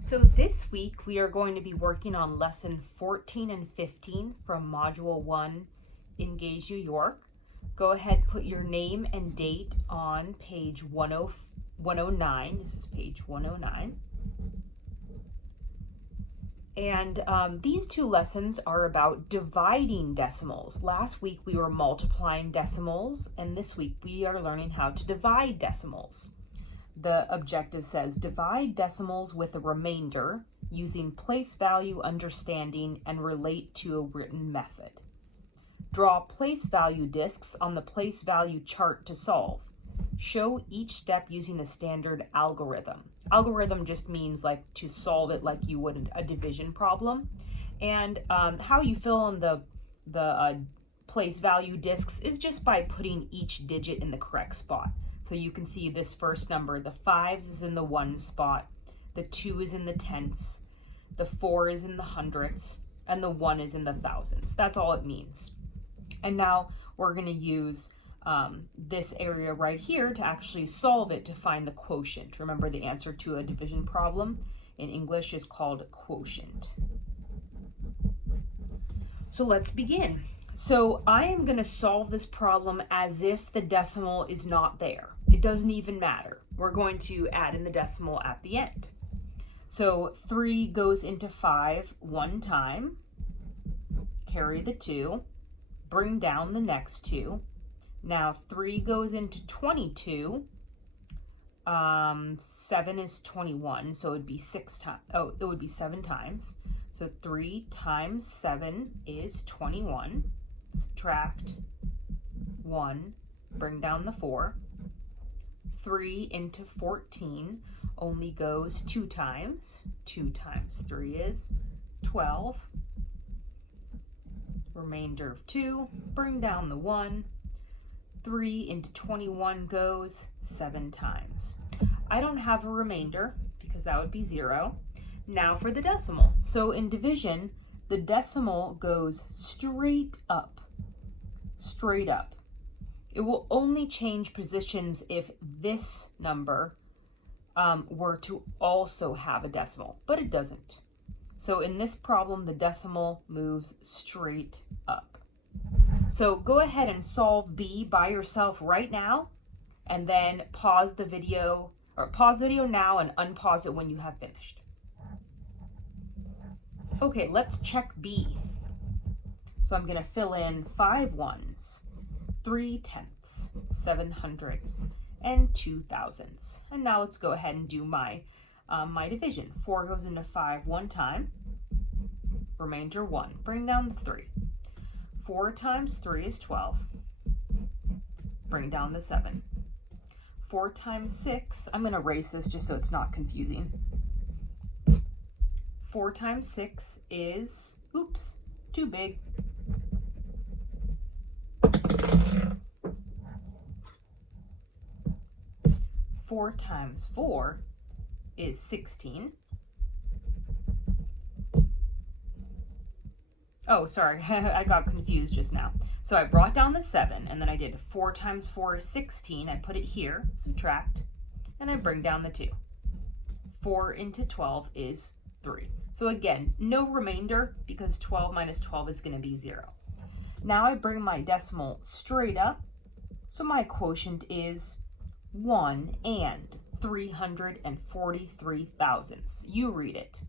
So this week we are going to be working on lesson 14 and 15 from module 1 Engage New York. Go ahead, put your name and date on page 109. This is page 109. And these two lessons are about dividing decimals. Last week we were multiplying decimals, and this week we are learning how to divide decimals. The objective says divide decimals with a remainder using place value understanding and relate to a written method. Draw place value discs on the place value chart to solve. Show each step using the standard algorithm. Algorithm just means like to solve it like you would a division problem. And how you fill in the place value discs is just by putting each digit in the correct spot. So you can see this first number, the 5s is in the 1 spot, the 2 is in the tenths, the 4 is in the hundredths, and the 1 is in the thousands. That's all it means. And now we're going to use this area right here to actually solve it to find the quotient. Remember, the answer to a division problem in English is called quotient. So let's begin. So I am going to solve this problem as if the decimal is not there. It doesn't even matter. We're going to add in the decimal at the end. So 3 goes into 5 one time, carry the 2, bring down the next 2. Now 3 goes into 22, 7 is 21, so it would be 7 times. So 3 times 7 is 21. Subtract 1, bring down the 4. 3 into 14 only goes 2 times. 2 times 3 is 12. Remainder of 2, bring down the 1. 3 into 21 goes 7 times. I don't have a remainder because that would be 0. Now for the decimal. So in division, the decimal goes straight up. Straight up. It will only change positions if this number were to also have a decimal, but it doesn't. So in this problem, the decimal moves straight up. So go ahead and solve B by yourself right now, and then pause the video now and unpause it when you have finished. Okay, let's check B. So I'm going to fill in 5 ones, 3 tenths, 7 hundredths, and 2 thousandths. And now let's go ahead and do my division. 4 goes into 5 one time, remainder 1. Bring down the 3. 4 times 3 is 12. Bring down the 7. 4 times 6, I'm going to erase this just so it's not confusing. 4 times 6 is, oops, too big. 4 times 4 is 16. Oh, sorry, I got confused just now. So I brought down the 7, and then I did 4 times 4 is 16. I put it here, subtract, and I bring down the 2. 4 into 12 is 3. So again, no remainder because 12 minus 12 is going to be 0. Now I bring my decimal straight up, so my quotient is 1 and 343 thousandths. You read it.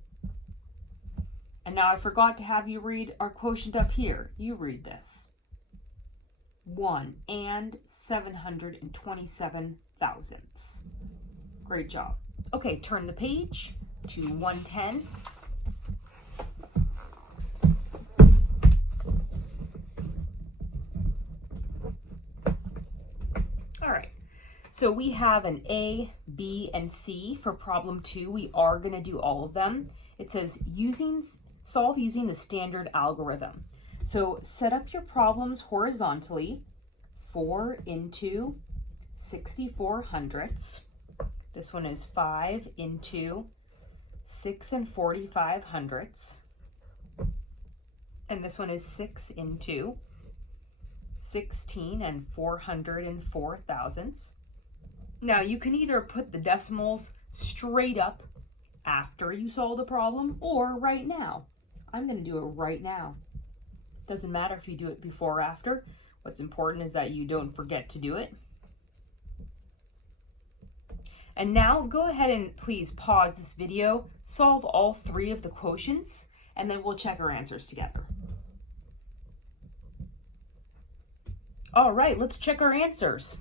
And now I forgot to have you read our quotient up here. You read this. 1 and 727 thousandths. Great job. Okay, turn the page to 110. All right. So we have an A, B, and C for problem 2. We are going to do all of them. It says solve using the standard algorithm. So set up your problems horizontally. 4 into 64 hundredths. This one is 5 into 6 and 45 hundredths. And this one is 6 into 16 and 404 thousandths. Now you can either put the decimals straight up after you solve the problem or right now. I'm going to do it right now. Doesn't matter if you do it before or after. What's important is that you don't forget to do it. And now go ahead and please pause this video, solve all three of the quotients, and then we'll check our answers together. All right, let's check our answers.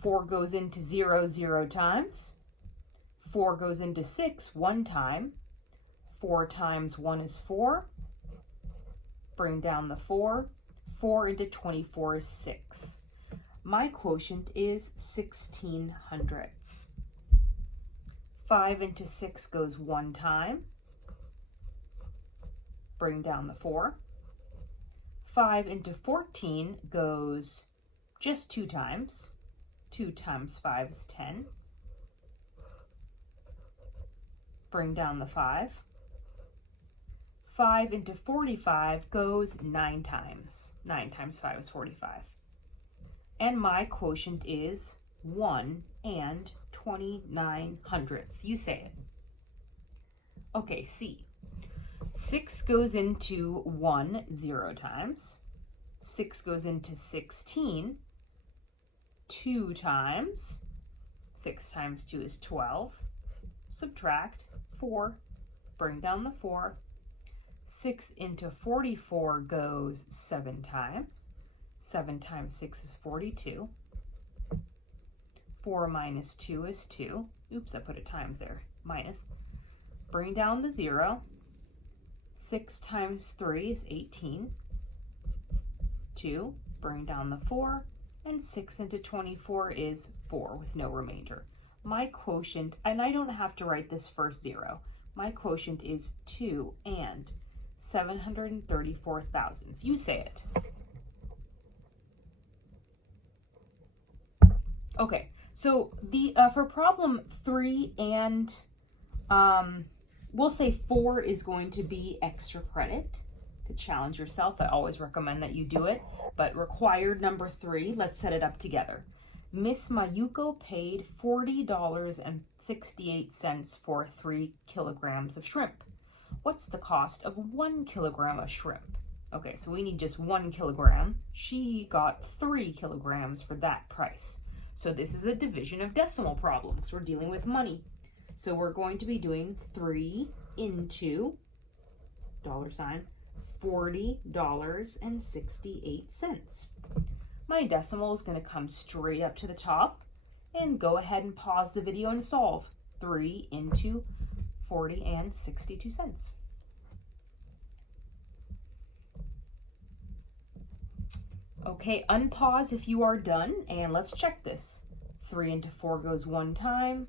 4 goes into 0 0 times. 4 goes into 6 1 time. 4 times 1 is 4. Bring down the 4. 4 into 24 is 6. My quotient is 1600ths. 5 into 6 goes 1 time. Bring down the 4. 5 into 14 goes just 2 times. 2 times 5 is 10. Bring down the 5. 5 into 45 goes 9 times. 9 times 5 is 45. And my quotient is 1 and 2900ths. You say it. Okay, C. 6 goes into 1 0 times. 6 goes into 16 2 times. 6 times 2 is 12. Subtract 4. Bring down the 4. 6 into 44 goes 7 times. 7 times 6 is 42. 4 minus 2 is 2. Oops, I put a times there. Minus. Bring down the 0. 6 times 3 is 18. 2. Bring down the 4. And 6 into 24 is 4 with no remainder. My quotient, and I don't have to write this first 0. My quotient is 2 and 734 thousandths. You say it. Okay, so the for problem 3 and we'll say 4 is going to be extra credit to challenge yourself. I always recommend that you do it. But required number 3, let's set it up together. Miss Mayuko paid $40.68 for 3 kilograms of shrimp. What's the cost of 1 kilogram of shrimp? Okay, so we need just 1 kilogram. She got 3 kilograms for that price. So this is a division of decimal problems. We're dealing with money. So we're going to be doing 3 into $40.68. My decimal is going to come straight up to the top, and go ahead and pause the video and solve. 3 into 40 and 62 cents. Okay, unpause if you are done, and let's check this. 3 into 4 goes 1 time.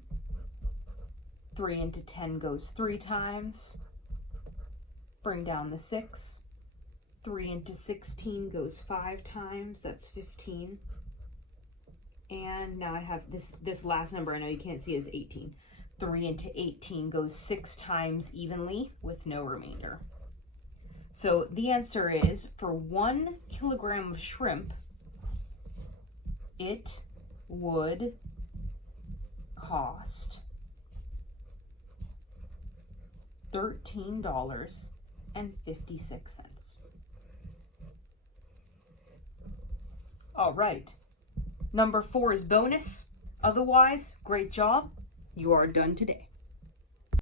3 into 10 goes 3 times. Bring down the 6. 3 into 16 goes 5 times. That's 15. And now I have this last number, I know you can't see, is 18. 3 into 18 goes 6 times evenly with no remainder. So the answer is, for 1 kilogram of shrimp, it would cost $13.56. All right. Number 4 is bonus. Otherwise, great job. You are done today.